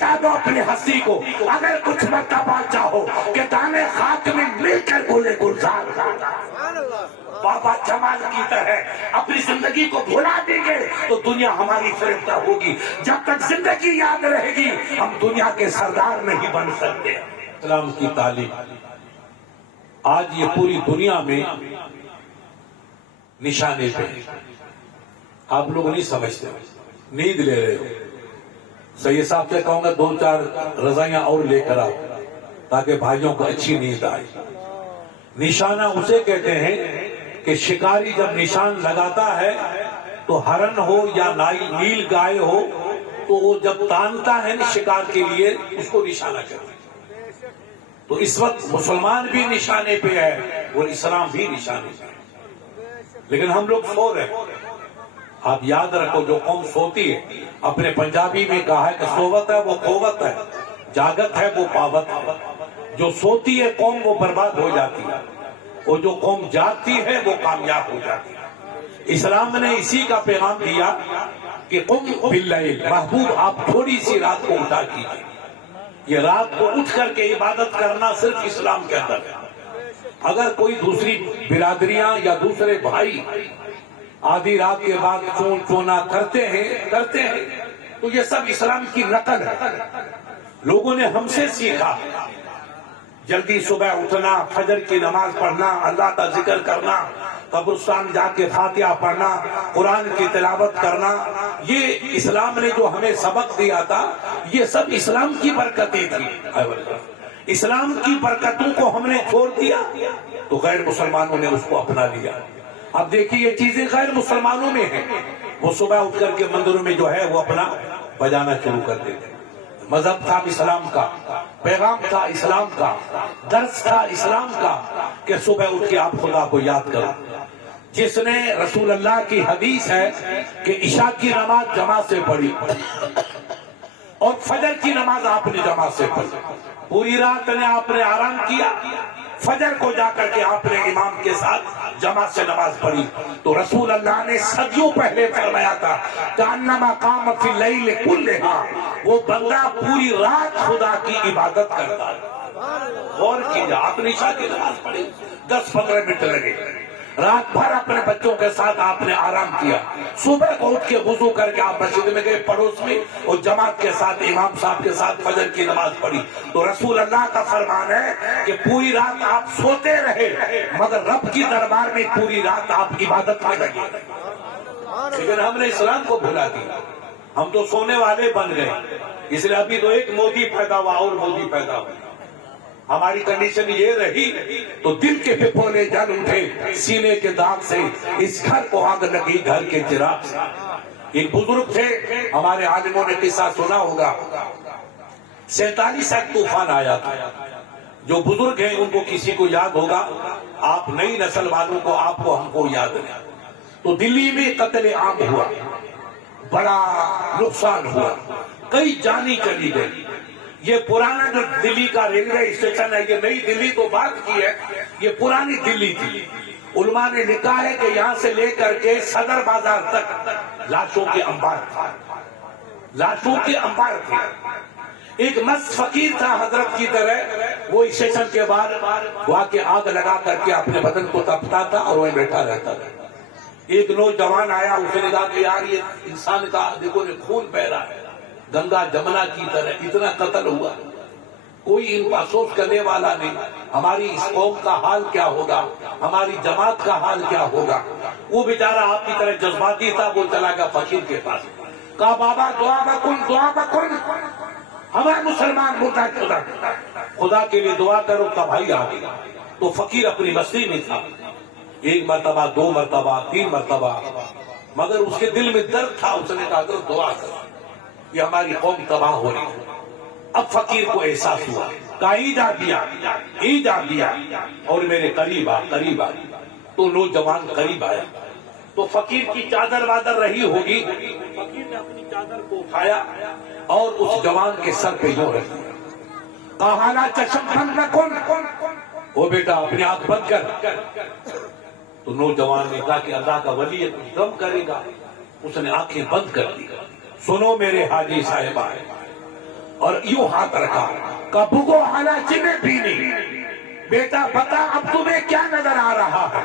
مٹا دو اپنی ہستی کو، اگر کچھ مرتبہ چاہو کہ دانے خاک میں مل کر بولے گلزار بابا جمال کی طرح اپنی زندگی کو بھلا دیں گے تو دنیا ہماری فریفتہ ہوگی. جب تک زندگی یاد رہے گی ہم دنیا کے سردار نہیں بن سکتے. اسلام کی تعلیم آج یہ پوری دنیا میں نشانے پہ. آپ لوگ نہیں سمجھتے، نیند لے رہے ہو. سید صاحب سے کہوں گا 2-4 رضائیاں اور لے کر آؤ تاکہ بھائیوں کو اچھی نیند آئے. نشانہ اسے کہتے ہیں کہ شکاری جب نشان لگاتا ہے تو ہرن ہو یا نیل گائے ہو تو وہ جب تانتا ہے نا شکار کے لیے اس کو نشانہ کہتے ہیں. تو اس وقت مسلمان بھی نشانے پہ ہے اور اسلام بھی نشانے پہ ہے، لیکن ہم لوگ سو رہے ہیں. آپ یاد رکھو جو قوم سوتی ہے، اپنے پنجابی میں کہا ہے کہ سوت ہے وہ قوت ہے، جاگت ہے وہ پاوت ہے. جو سوتی ہے قوم وہ برباد ہو جاتی ہے، اور جو قوم جاگتی ہے وہ کامیاب ہو جاتی ہے. اسلام نے اسی کا پیغام دیا کہ قم باللیل، محبوب آپ تھوڑی سی رات کو اٹھا کیجیے. یہ رات کو اٹھ کر کے عبادت کرنا صرف اسلام کے اندر ہے. اگر کوئی دوسری برادریاں یا دوسرے بھائی آدھی رات کے بعد چون چونا کرتے ہیں تو یہ سب اسلام کی نقل ہے. لوگوں نے ہم سے سیکھا جلدی صبح اٹھنا، فجر کی نماز پڑھنا، اللہ کا ذکر کرنا، قبرستان جا کے فاتحہ پڑھنا، قرآن کی تلاوت کرنا. یہ اسلام نے جو ہمیں سبق دیا تھا یہ سب اسلام کی برکتیں تھی. اسلام کی برکتوں کو ہم نے چھوڑ دیا تو غیر مسلمانوں نے اس کو اپنا لیا. اب دیکھیے یہ چیزیں غیر مسلمانوں میں ہیں. وہ صبح اٹھ کر کے مندروں میں جو ہے وہ اپنا بجانا شروع کر دیتے. مذہب تھا اسلام کا، پیغام تھا اسلام کا، درس تھا اسلام کا کہ صبح اٹھ کے آپ خدا کو یاد کرو. جس نے رسول اللہ کی حدیث ہے کہ عشاء کی نماز جماعت سے پڑھی اور فجر کی نماز آپ نے جماعت سے پڑھی، پوری رات نے آپ نے آرام کیا، فجر کو جا کر کے آپ نے امام کے ساتھ جماعت سے نماز پڑھی، تو رسول اللہ نے صدیوں پہلے فرمایا تھا کانما قام فی اللیل کلھا، وہ بندہ پوری رات خدا کی عبادت کرتا ہے. غور کیجئے، آپ نے عشاء کی نماز پڑھی، 10-15 منٹ لگے، رات بھر اپنے بچوں کے ساتھ آپ نے آرام کیا، صبح کو اٹھ کے وضو کر کے آپ مسجد میں گئے پڑوس میں اور جماعت کے ساتھ امام صاحب کے ساتھ فجر کی نماز پڑھی. تو رسول اللہ کا فرمان ہے کہ پوری رات آپ سوتے رہے مگر رب کی دربار میں پوری رات آپ عبادت میں لگے. لیکن ہم نے اسلام کو بھلا دیا، ہم تو سونے والے بن گئے. اس لیے ابھی تو ایک مودی پیدا ہوا اور مودی پیدا ہوا. ہماری کنڈیشن یہ رہی تو دل کے پھپھولے جل اٹھے سینے کے داغ سے، اس گھر کو آگ لگی گھر کے چراغ سے. ایک بزرگ تھے، ہمارے عالموں نے قصہ سنا ہوگا، 47 ایک طوفان آیا تھا. جو بزرگ ہیں ان کو کسی کو یاد ہوگا، آپ نئی نسل والوں کو آپ کو ہم کو یاد نہیں. تو دلی میں قتل عام ہوا، بڑا نقصان ہوا، کئی جانی چلی گئی. یہ پرانا جو دلی کا ریلوے اسٹیشن ہے، یہ نئی دلی تو بات کی ہے، یہ پرانی دلی تھی. علماء نے لکھا ہے کہ یہاں سے لے کر کے صدر بازار تک لاشوں کے انبار تھے، لاشوں کے انبار تھے. ایک مست فقیر تھا حضرت کی طرح، وہ اسٹیشن کے بعد وہاں کے آگ لگا کر کے اپنے بدن کو تپتا تھا اور وہیں بیٹھا رہتا تھا. ایک نوجوان آیا، اس نے کہا کہ یار یہ انسان کا دیکھو خون بہ رہا ہے، گنگا جمنا کی طرح اتنا قتل ہوا، کوئی ان کو افسوس کرنے والا نہیں. ہماری اس قوم کا حال کیا ہوگا، ہماری جماعت کا حال کیا ہوگا. وہ بیچارہ آپ کی طرح جذباتی تھا، وہ چلا گیا فقیر کے پاس، کہا بابا دعا بکن، دعا بکن، ہمارے مسلمان ہوتا ہے خدا کے لیے دعا کرو. تب بھائی آ گیا. تو فقیر اپنی بستی میں تھا، 1 مرتبہ 2 مرتبہ 3 مرتبہ، مگر اس کے دل میں درد تھا. اس نے کہا کرو دعا کرو، یہ ہماری قوم تباہ ہو رہی ہے. اب فقیر کو احساس ہوا، کہا ایجاد دیا اور میرے قریب آ. تو نوجوان قریب آیا تو فقیر کی چادر وادر رہی ہوگی، فقیر نے اپنی چادر کو اٹھایا اور اس جوان کے سر پہ یوں رکھ دیا. کہا چشم بند رکھن، وہ بیٹا اپنی آنکھ بند کر. تو نوجوان نے کہا کہ اللہ کا ولی ہے کچھ غم کرے گا. اس نے آنکھیں بند کر دی. سنو میرے حاجی صاحبہ، اور یوں ہاتھ رکھا، کہا بگو حالا چنے پینی، بیٹا بتا اب تمہیں کیا نظر آ رہا ہے؟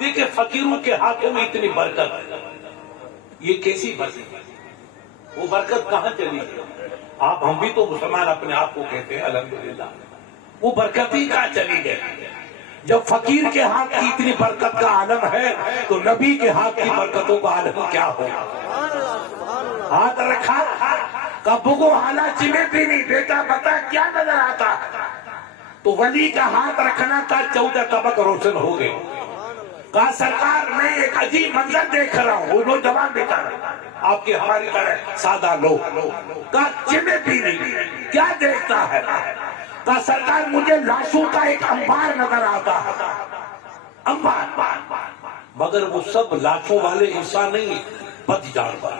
دیکھیں فقیروں کے ہاتھوں میں اتنی برکت ہے، یہ کیسی برکت ہے؟ وہ برکت کہاں چلی گئی؟ آپ ہم بھی تو مسلمان اپنے آپ کو کہتے ہیں الحمدللہ، وہ برکت ہی کہاں چلی گئی؟ جب فقیر کے ہاتھ کی اتنی برکت کا عالم ہے تو نبی کے ہاتھ کی برکتوں کا عالم کیا ہوگا؟ ہاتھ رکھا، کہا بگو حالا چنے پینی، بیٹا بتا کیا نظر آتا؟ تو ولی کا ہاتھ رکھنا کا 14 طبق روشن ہو گئے۔ کہا سرکار میں ایک عجیب منظر دیکھ رہا ہوں۔ وہ نوجوان بیٹا آپ کے ہماری طرح سادہ لوگ، کہا چنے پینی کیا دیکھتا ہے؟ کہا سرکار مجھے لاشوں کا ایک انبار نظر آتا ہے، انبار، مگر وہ سب لاشوں والے انسان نہیں، بد جانور۔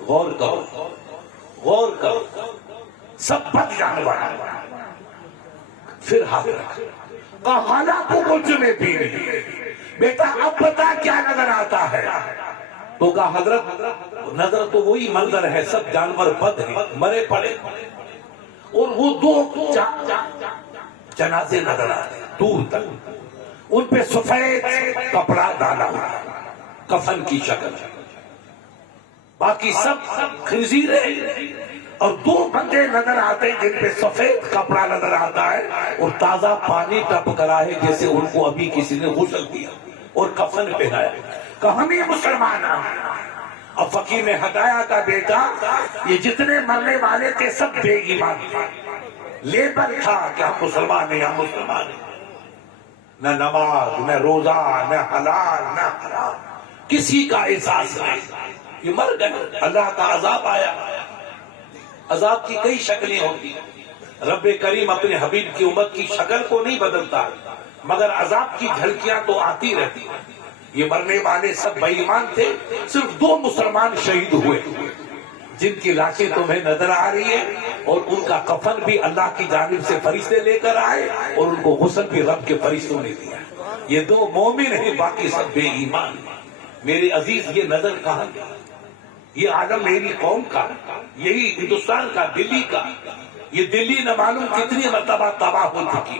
غور کرو، غور کرو، سب بد جانور۔ پھر ہاتھ رکھ، کہا حالا کو چنے پینی، بیٹا اب بتا کیا نظر آتا ہے؟ تو کہا حضرت نظر تو وہی منظر ہے، سب جانور بد ہیں، مرے پڑے، اور وہ 2 جنازے نظر آتے دور تک، ان پہ سفید کپڑا ڈالا ہوا، کفن کی شکل، باقی سب خنزیر ہیں، اور 2 بندے نظر آتے ہیں جن پہ سفید کپڑا نظر آتا ہے اور تازہ پانی ٹپک رہا ہے، جیسے ان کو ابھی کسی نے غسل دیا اور کفن پہنایا۔ کہ ہم یہ مسلمان ہیں۔ اب فقیر نے ہٹایا کا بیٹا یہ جتنے مرنے والے تھے سب بے ایمان تھے، لیبل تھا کہ ہم مسلمان ہیں، ہم مسلمان ہیں، نہ نماز نہ روزہ نہ حلال نہ حرام، کسی کا احساس نہیں، یہ مر گئے۔ اللہ کا عذاب آیا۔ عذاب کی کئی شکلیں ہوتی ہیں، رب کریم اپنے حبیب کی امت کی شکل کو نہیں بدلتا، مگر عذاب کی جھلکیاں تو آتی رہتی ہیں۔ یہ مرنے والے سب بے ایمان تھے، صرف 2 مسلمان شہید ہوئے جن کی لاشیں تمہیں نظر آ رہی ہے، اور ان کا کفن بھی اللہ کی جانب سے فرشتے لے کر آئے اور ان کو غسل بھی رب کے فرشتوں نے دیا۔ یہ 2 مومن ہیں، باقی سب بے ایمان۔ میرے عزیز یہ نظر کہاں گیا؟ یہ عالم میری قوم کا، یہی ہندوستان کا، دلی کا۔ یہ دلی نہ معلوم کتنی مرتبہ تباہ ہو چکی،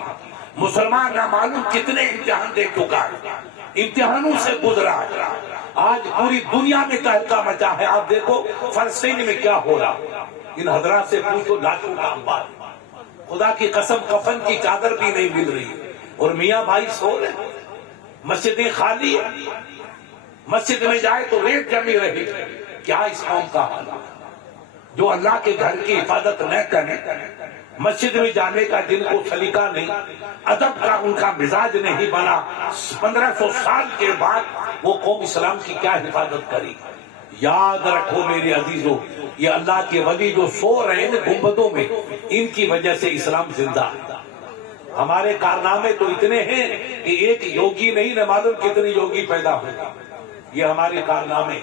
مسلمان نہ معلوم کتنے امتحان دے چکا ہے، امتحانوں سے گزرا ہے، آج پوری دنیا میں تہلکہ مچا ہے۔ آپ دیکھو فلسطین میں کیا ہو رہا، ان حضرات سے پوچھو، لاشوں کا انبار، خدا کی قسم کفن کی چادر بھی نہیں مل رہی، اور میاں بھائی سو رہے، مسجدیں خالی ہیں، مسجد میں جائے تو ریت جمی رہی۔ کیا اس قوم کا حال ہے جو اللہ کے گھر کی حفاظت نہ کرے، مسجد میں جانے کا جن کو سلیقہ نہیں، ادب کا ان کا مزاج نہیں بنا، 1500 سال کے بعد وہ قوم اسلام کی کیا حفاظت کرے؟ یاد رکھو میرے عزیزو، یہ اللہ کے ولی جو سو رہے ہیں گنبدوں میں، ان کی وجہ سے اسلام زندہ ہے۔ ہمارے کارنامے تو اتنے ہیں کہ ایک یوگی نہیں نہ معلوم کتنے یوگی پیدا ہوئے، یہ ہمارے کارنامے۔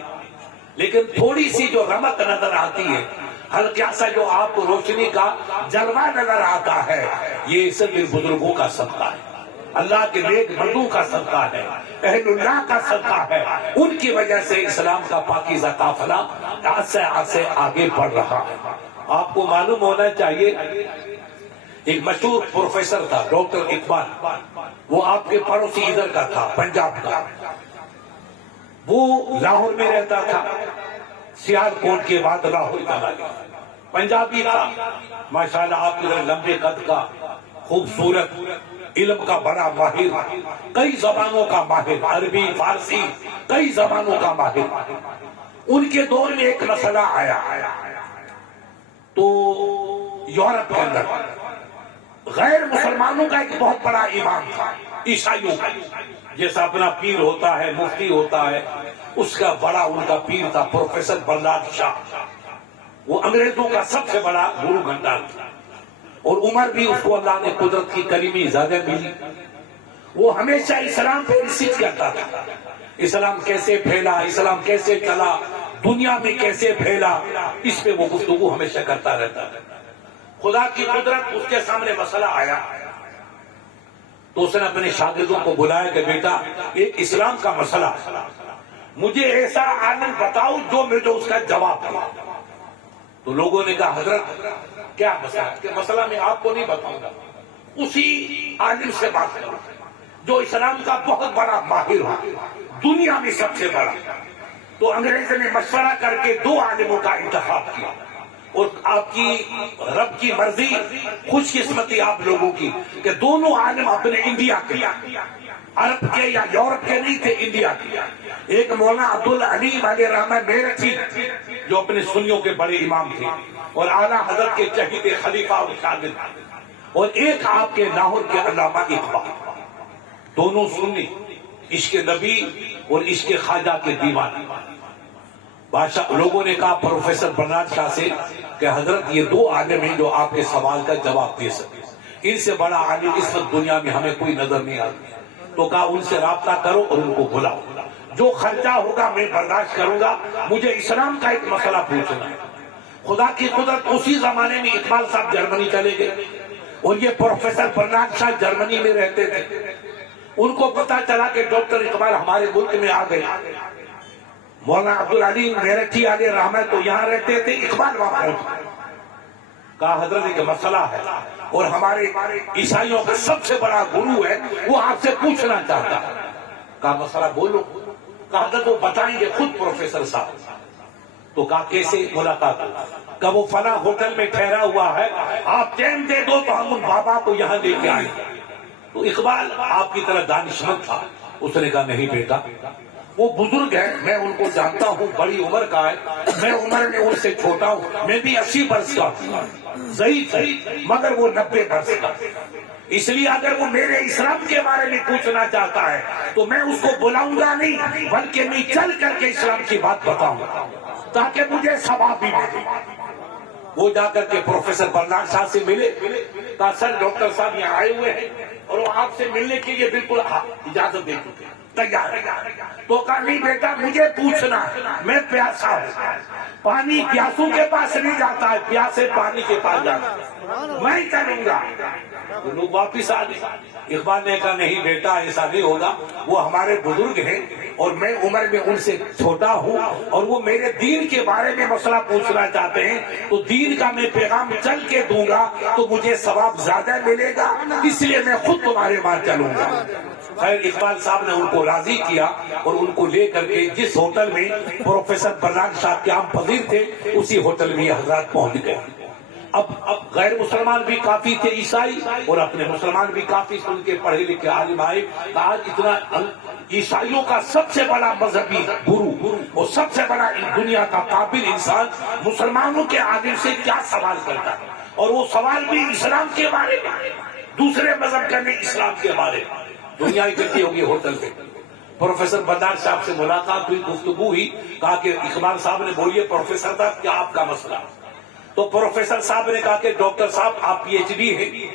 لیکن تھوڑی سی جو رمق نظر آتی ہے، ہلکا سا جو آپ کو روشنی کا جلوہ نظر آتا ہے، یہ صرف ان بزرگوں کا صدقہ ہے، اللہ کے نیک بندوں کا صدقہ ہے، اہل اللہ کا صدقہ ہے۔ ان کی وجہ سے اسلام کا پاکیزہ قافلہ آسے آگے بڑھ رہا ہے۔ آپ کو معلوم ہونا چاہیے، ایک مشہور پروفیسر تھا ڈاکٹر اقبال، وہ آپ کے پڑوسی ادھر کا تھا، پنجاب کا، وہ لاہور میں رہتا تھا، سیال کوٹ کے بعد لاہور چلا گیا، پنجابی تھا، ماشاءاللہ آپ کے لمبے قد کا، خوبصورت، علم کا بڑا ماہر، کئی زبانوں کا ماہر، عربی فارسی کئی زبانوں کا ماہر۔ ان کے دور میں ایک مسئلہ آیا تو یورپ کے اندر غیر مسلمانوں کا ایک بہت بڑا امام تھا، عیسائیوں کا، جیسا اپنا پیر ہوتا ہے، مفتی ہوتا ہے، اس کا بڑا ان کا پیر تھا پروفیسر برلاد شاہ، وہ انگریزوں کا سب سے بڑا گرو گھنٹال تھا، اور عمر بھی اس کو اللہ نے قدرت کی کریمی زیادہ ملی۔ وہ ہمیشہ اسلام پہ ریسرچ کرتا تھا، اسلام کیسے پھیلا، اسلام کیسے چلا، دنیا میں کیسے پھیلا، اس پہ وہ گفتگو ہمیشہ کرتا رہتا ہے۔ خدا کی قدرت، اس کے سامنے مسئلہ آیا تو اس نے اپنے شاگردوں کو بلایا کہ بیٹا ایک اسلام کا مسئلہ، مجھے ایسا عالم بتاؤ جو مجھے اس کا جواب دے۔ تو لوگوں نے کہا حضرت کیا مسئلہ؟ کہ مسئلہ میں آپ کو نہیں بتاؤں گا، اسی عالم سے بات کروں جو اسلام کا بہت بڑا ماہر ہو، دنیا میں سب سے بڑا۔ تو انگریزوں نے مشورہ کر کے 2 عالموں کا انتخاب کیا، اور آپ کی رب کی مرضی، خوش قسمتی آپ لوگوں کی کہ دونوں عالم اپنے انڈیا کے، عرب کے یا یورپ کے نہیں تھے، انڈیا کے۔ ایک مولانا عبدالعلیم علیہ رحمہ میرٹھی جو اپنے سنیوں کے بڑے امام تھے اور اعلیٰ حضرت کے چہیتے خلیفہ اور شاگرد، اور ایک آپ کے لاہور کے علامہ اقبال، دونوں سنی، عشق نبی اور عشق خواجہ کے دیوانے۔ بادشاہ لوگوں نے کہا پروفیسر برنارڈ شاہ سے کہ حضرت یہ 2 عالم ہیں جو آپ کے سوال کا جواب دے سکے، ان سے بڑا عالم اس وقت دنیا میں ہمیں کوئی نظر نہیں آتا۔ تو کہا ان سے رابطہ کرو اور ان کو بلاؤ، جو خرچہ ہوگا میں برداشت کروں گا، مجھے اسلام کا ایک مسئلہ پوچھنا ہے۔ خدا کی قدرت، اسی زمانے میں اقبال صاحب جرمنی چلے گئے اور یہ پروفیسر برنارڈ شاہ جرمنی میں رہتے تھے۔ ان کو پتا چلا کہ ڈاکٹر اقبال ہمارے ملک میں آ گئے۔ مولانا عبدالعلیم میرٹھی علیہ رحمہ تو یہاں رہتے تھے، اقبال وہاں پہنچ۔ کہا حضرت ایک مسئلہ ہے اور ہمارے عیسائیوں کا سب سے بڑا گرو ہے، وہ آپ سے پوچھنا چاہتا ہے۔ کہا مسئلہ بولو۔ کہا حضرت وہ بتائیں گے خود پروفیسر صاحب۔ تو کہا کیسے ملاقات؟ کہ وہ فلاں ہوٹل میں ٹھہرا ہوا ہے، آپ ٹائم دے دو تو ہم ان بابا کو یہاں لے کے آئیں گے۔ تو اقبال آپ کی طرح دانشمند تھا، اس نے کہا نہیں بیٹا، وہ بزرگ ہے، میں ان کو جانتا ہوں، بڑی عمر کا ہے، میں عمر میں ان سے چھوٹا ہوں، میں بھی 80 برس کا ہوں، ضعیف ہے، مگر وہ 90 برس کا۔ اس لیے اگر وہ میرے اسلام کے بارے میں پوچھنا چاہتا ہے تو میں اس کو بلاؤں گا نہیں، بلکہ میں چل کر کے اسلام کی بات بتاؤں گا تاکہ مجھے ثواب بھی ملے۔ وہ جا کر کے پروفیسر برنارڈ شاہ سے ملے، کہا سر ڈاکٹر صاحب یہاں آئے ہوئے ہیں اور وہ آپ سے ملنے کے لیے بالکل اجازت دے چکے، تیار ہے۔ تو کہا نہیں بیٹا، مجھے پوچھنا ہے، میں پیاسا ہوں، پانی پیاسوں کے پاس نہیں جاتا ہے، پیاسے پانی کے پاس جاتا ہے، میں چلوں گا۔ لوگ واپس آ گئے۔ اقبال نے کہا نہیں بیٹا ایسا نہیں ہوگا، وہ ہمارے بزرگ ہیں اور میں عمر میں ان سے چھوٹا ہوں، اور وہ میرے دین کے بارے میں مسئلہ پوچھنا چاہتے ہیں، تو دین کا میں پیغام چل کے دوں گا تو مجھے ثواب زیادہ ملے گا، اس لیے میں خود تمہارے وہاں چلوں گا۔ خیر اقبال صاحب نے ان کو راضی کیا اور ان کو لے کر کے جس ہوٹل میں پروفیسر برنارڈ شاہ قیام پذیر تھے، اسی ہوٹل میں یہ حضرات پہنچ گئے۔ اب غیر مسلمان بھی کافی تھے عیسائی، اور اپنے مسلمان بھی کافی سن کے پڑھے لکھے عالم آئے۔ آج اتنا عیسائیوں کا سب سے بڑا مذہبی گرو اور سب سے بڑا دنیا کا قابل انسان مسلمانوں کے عالم سے کیا سوال کرتا ہے، اور وہ سوال بھی اسلام کے بارے میں، دوسرے مذہب کا نہیں، اسلام کے بارے میں۔ دنیا اکٹھی ہوگی ہوٹل پہ، پروفیسر برنارڈ صاحب سے ملاقات ہوئی، گفتگو ہوئی۔ کہا کہ اقبال صاحب نے بولیے پروفیسر صاحب کیا آپ کا مسئلہ؟ تو پروفیسر صاحب نے کہا کہ ڈاکٹر صاحب آپ پی ایچ ڈی ہیں،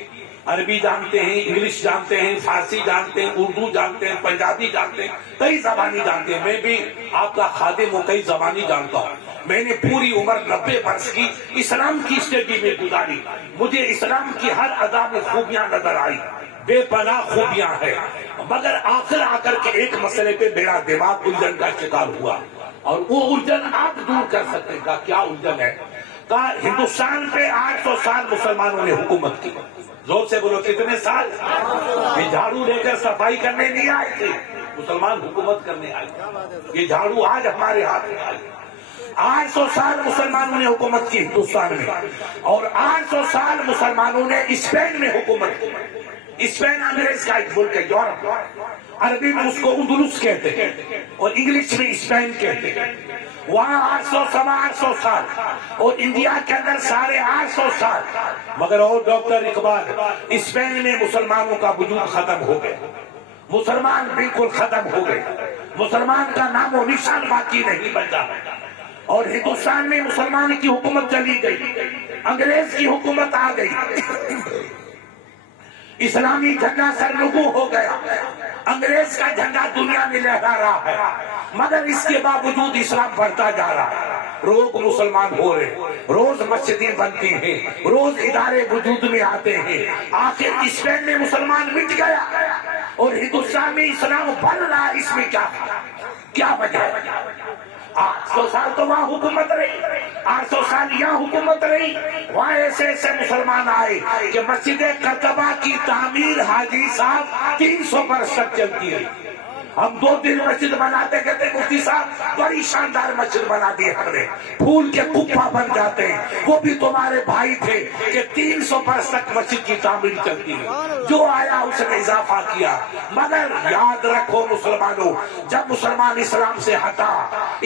عربی جانتے ہیں، انگلش جانتے ہیں، فارسی جانتے ہیں، اردو جانتے ہیں، پنجابی جانتے ہیں، کئی زبانی جانتے ہیں، میں بھی آپ کا خادم ہوں، کئی زبانی جانتا ہوں۔ میں نے پوری عمر 90 برس کی اسلام کی اسٹڈی میں گزاری، مجھے اسلام کی ہر ادا میں خوبیاں نظر آئی، بے پناہ خوبیاں ہیں، مگر آخر آ کر کے ایک مسئلے پہ میرا دماغ الجھن کا شکار ہوا، اور وہ الجھن آپ دور کر سکتے ہیں۔ کیا الجھن ہے؟ کہا ہندوستان پہ 800 سال مسلمانوں نے حکومت کی۔ زور سے بولو کتنے سال؟ یہ جھاڑو لے کر صفائی کرنے نہیں آئے تھے، مسلمان حکومت کرنے آئے تھے۔ یہ جھاڑو آج ہمارے ہاتھ میں آئی۔ 800 سال مسلمانوں نے حکومت کی ہندوستان میں، اور 800 سال مسلمانوں نے اسپین میں حکومت کی۔ اسپین انگریز کا ایک ملک ہے، یورپ، عربی میں اس کو اندلس کہتے ہیں اور انگلش میں اسپین کہتے ہیں۔ وہاں 800 سال، اور انڈیا کے اندر 850 سال، مگر اور ڈاکٹر اقبال، اسپین میں مسلمانوں کا وجود ختم ہو گیا، مسلمان بالکل ختم ہو گئے، مسلمان کا نام و نشان باقی نہیں بچا، اور ہندوستان میں مسلمان کی حکومت چلی گئی، انگریز کی حکومت آ گئی، اسلامی جھنڈا سرنگو ہو گیا، انگریز کا جھنڈا دنیا میں لہرا رہا ہے، مگر اس کے باوجود اسلام بڑھتا جا رہا ہے، روز مسلمان ہو رہے، روز مسجدیں بنتی ہیں، روز ادارے وجود میں آتے ہیں۔ آخر اسپین میں مسلمان مٹ گیا اور ہندوستان میں اسلام بڑھ رہا، اس میں کیا وجہ ہے؟ 800 سال تو وہاں حکومت رہی، 800 سال یہاں حکومت رہی، وہاں ایسے ایسے مسلمان آئے کہ مسجد قرطبہ کی تعمیر حاجی صاحب 300 برس تک چلتی رہی۔ ہم 2 دن مسجد بناتے کہتے مفتی صاحب بڑی شاندار مسجد بنا دی ہم نے، پھول کے کپا بن جاتے ہیں، وہ بھی تمہارے بھائی تھے کہ 300 برس تک مسجد کی تعمیر چلتی ہے، جو آیا اس نے اضافہ کیا۔ مگر یاد رکھو مسلمانوں، جب مسلمان اسلام سے ہٹا،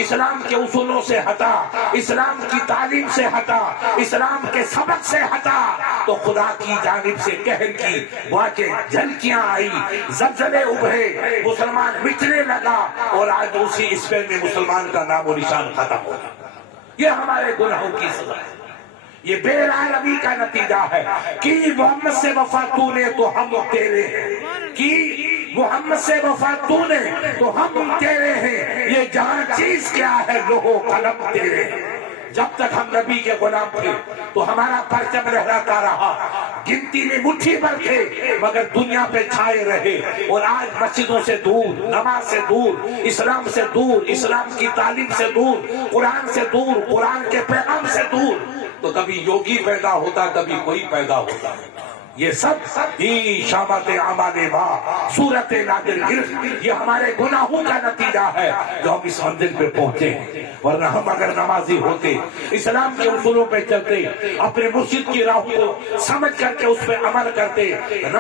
اسلام کے اصولوں سے ہٹا، اسلام کی تعلیم سے ہٹا، اسلام کے سبق سے ہٹا، تو خدا کی جانب سے قہر کی واقع جھلکیاں آئی، زلزلے ابھرے، مسلمان بچنے لگا، اور آج اسی اسپین میں مسلمان کا نام و نشان ختم ہو گیا۔ یہ ہمارے گناہوں کی سزا ہے، یہ بے عالمی کا نتیجہ ہے کہ محمد سے وفا تو نے تو ہم تیرے ہیں، کہ محمد سے وفا تو نے تو ہم تیرے ہیں، یہ جہاں چیز کیا ہے لوہو قلم تیرے ہیں۔ جب تک ہم نبی کے غلام تھے تو ہمارا پرچم لہراتا رہا، گنتی میں مٹھی بھر تھے مگر دنیا پہ چھائے رہے، اور آج مسجدوں سے دور، نماز سے دور، اسلام سے دور، اسلام کی تعلیم سے دور، قرآن سے دور، قرآن کے پیغام سے دور، تو کبھی یوگی پیدا ہوتا، کبھی کوئی پیدا ہوتا۔ یہ سب ہی شامت اعمال ما صورت نادر گرفت، یہ ہمارے گناہوں کا نتیجہ ہے جو ہم اس منزل پہ پہنچے ہیں۔ ورنہ ہم اگر نمازی ہوتے، اسلام کے اصولوں پہ چلتے، اپنے مرشد کی راہ کو سمجھ کر کے اس پہ عمل کرتے،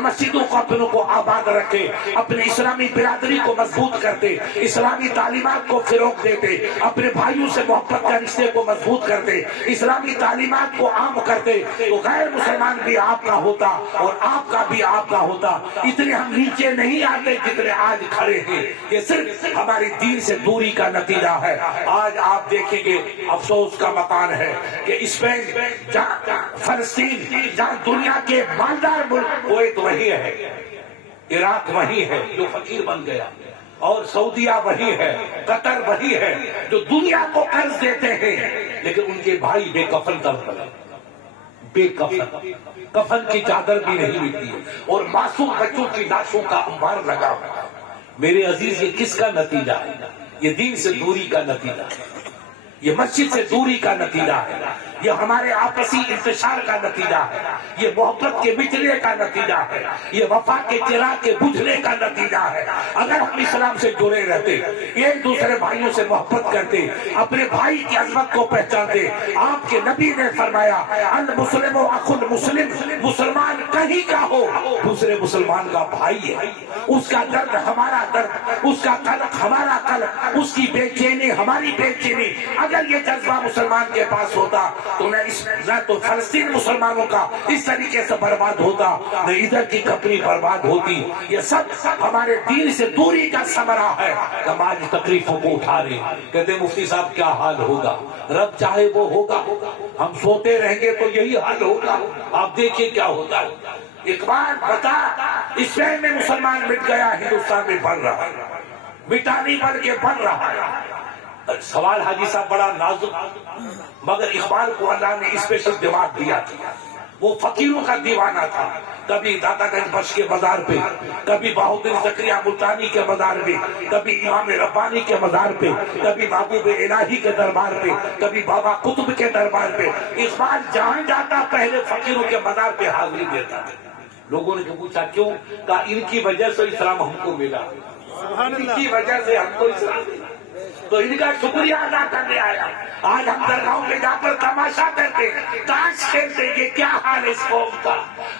مسجدوں کو اپنوں کو آباد رکھے، اپنے اسلامی برادری کو مضبوط کرتے، اسلامی تعلیمات کو فروغ دیتے، اپنے بھائیوں سے محبت کا رشتے کو مضبوط کرتے، اسلامی تعلیمات کو عام کرتے، تو غیر مسلمان بھی آپ کا ہوتا اور آپ کا بھی آپ کا ہوتا۔ اتنے ہم نیچے نہیں آتے جتنے آج کھڑے ہیں، یہ صرف ہماری دین سے دوری کا نتیجہ ہے۔ آج آپ دیکھیں گے افسوس کا مکان ہے کہ اسپین، جہاں فلسطین، جہاں دنیا کے مالدار ملک، کویت وہی ہے، عراق وہی ہے جو فقیر بن گیا، اور سعودیہ وہی ہے، قطر وہی ہے جو دنیا کو قرض دیتے ہیں، لیکن ان کے بھائی بے کفن تڑپ رہے، بے کفن، کفن کی چادر بھی نہیں ملتی ہے، اور معصوم بچوں کی لاشوں کا انبار لگا ہوا ہے۔ میرے عزیز، یہ کس کا نتیجہ ہے؟ یہ دین سے دوری کا نتیجہ ہے، یہ مسجد سے دوری کا نتیجہ ہے، یہ ہمارے آپسی انتشار کا نتیجہ ہے، یہ محبت کے بچھڑنے کا نتیجہ ہے، یہ وفا کے چراغ کے بجھنے کا نتیجہ ہے۔ اگر ہم اسلام سے جڑے رہتے، ایک دوسرے بھائیوں سے محبت کرتے، اپنے بھائی کی عظمت کو پہچانتے، آپ کے نبی نے فرمایا المسلم اخو المسلم، مسلمان کہیں کا ہو دوسرے مسلمان کا بھائی ہے، اس کا درد ہمارا درد، اس کا قلق ہمارا قلق، اس کی بے چینی ہماری بے چینی۔ اگر یہ جذبہ مسلمان کے پاس ہوتا تو نہ تو فلسطین مسلمانوں کا اس طریقے سے برباد ہوتا، نہ ادھر کی کپڑی برباد ہوتی۔ یہ سب ہمارے دین سے دوری کا ثمرہ ہے۔ ہم آج تکلیفوں کو اٹھا رہے ہیں، کہتے مفتی صاحب کیا حال ہوگا؟ رب چاہے وہ ہوگا، ہم سوتے رہیں گے تو یہی حال ہوگا۔ آپ دیکھیے کیا ہوتا ہے۔ اقبال بتا، اسپین میں مسلمان مٹ گیا، ہندوستان میں بڑھ رہا ہے، مٹا نہیں بن کے بڑھ رہا ہے۔ سوال حاجی صاحب بڑا نازک، مگر اقبال کو اللہ نے اسپیشل دماغ دیا تھا۔ وہ فقیروں کا دیوانہ تھا، کبھی داتا گنج بخش کے مزار پہ، کبھی بہادر زکریا ملتانی کے مزار پہ، کبھی امام ربانی کے مزار پہ، کبھی محبوب الہی کے دربار پہ، کبھی بابا قطب کے دربار پہ۔ اقبال جہاں جاتا پہلے فقیروں کے مزار پہ حاضری دیتا تھا۔ لوگوں نے پوچھا کیوں؟ کہا ان کی وجہ سے اسلام ہم کو ملا، ان کی وجہ سے ہم کو اسلام ملا، تو ان کا شکریہ ادا کرنے آیا۔ آج ہم درگاہوں میں جا کر تماشا کرتے، تاش کھیلتے، یہ کیا حال اس قوم کا؟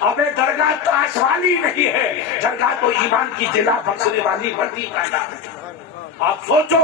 ابے درگاہ تاش والی نہیں ہے، درگاہ تو ایمان کی جلا بخشنے والی بندی کا نام ہے۔ آپ سوچو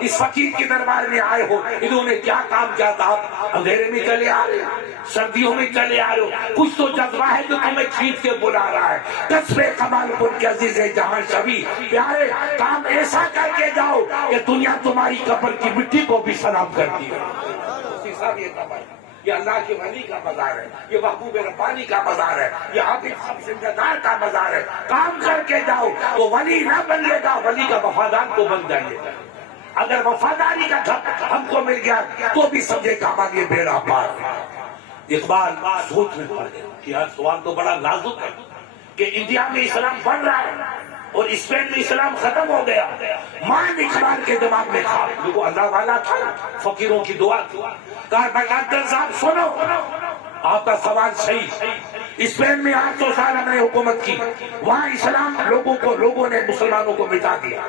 اس فقیر کے دربار میں آئے ہو، انہوں نے کیا کام کیا تھا؟ آپ اندھیرے میں چلے آ رہے ہو، سردیوں میں چلے آ رہے ہو، کچھ تو جذبہ ہے جو تمہیں کھینچ کے بلا رہا ہے۔ قصب کمال پور کے عزیز جہاں شبی پیارے، کام ایسا کر کے جاؤ کہ دنیا تمہاری قبر کی مٹی کو بھی سلام کرتی ہے۔ یہ اللہ کے ولی کا مزار ہے، یہ محبوب ربانی کا مزار ہے، یہ عابد سمجھدار کا مزار ہے۔ کام کر کے جاؤ تو ولی نہ بنیے گا، ولی کا وفادار تو بن جائیے گا۔ اگر وفاداری کا گھر ہم کو مل گیا تو بھی سمجھے کہ ہمارے بیڑا پار ہے۔ اقبال سوچ میں پڑ گیا کہ یار سوال تو بڑا نازک ہے کہ انڈیا میں اسلام بڑھ رہا ہے اور اسپین میں اسلام ختم ہو گیا. مان اقبال کے دماغ میں تھا، دیکھو اللہ والا تھا، فقیروں کی دعا تھی. کہا ڈاکٹر صاحب سنو، آپ کا سوال صحیح. اسپین میں 800 سال ہم نے حکومت کی، وہاں اسلام لوگوں نے مسلمانوں کو مٹا دیا،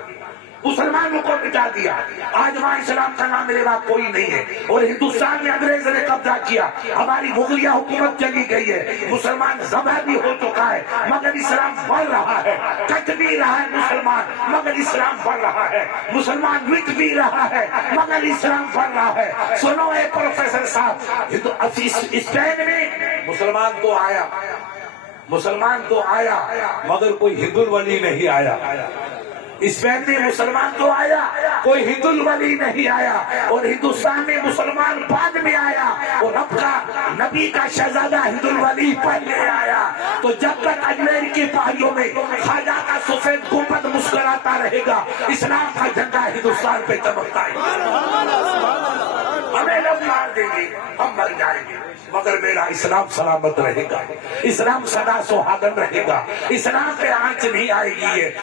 مسلمانوں کو مٹا دیا. آج وہاں اسلام کا نام لیوا کوئی نہیں ہے. اور ہندوستان میں انگریز نے قبضہ کیا، ہماری مغلیہ حکومت چلی گئی ہے، مسلمان ذبح بھی ہو چکا ہے مگر اسلام بڑھ رہا ہے. کٹ بھی رہا ہے مسلمان مگر اسلام بڑھ رہا ہے. مسلمان مٹ بھی رہا ہے مگر اسلام بڑھ رہا ہے. سنو اے پروفیسر صاحب، اسپین میں مسلمان تو آیا مگر کوئی ہندو ولی نہیں آیا. اسپین میں مسلمان تو آیا، کوئی ہندو ولی نہیں آیا. اور ہندوستان میں مسلمان بعد میں آیا، اور رب کا نبی کا شہزادہ ہندو ولی پہلے آیا. تو جب تک اجمیر کی پہاڑیوں میں خواجہ کا سفید گنبد مسکراتا رہے گا، اسلام کا جھنڈا ہندوستان پہ چمکتا ہے. ہمیں لوگ مار دیں گے، ہم مر جائیں گے، مگر میرا اسلام سلامت رہے گا، اسلام سدا سہاگن رہے گا، اسلام پہ آنچ نہیں آئے گی.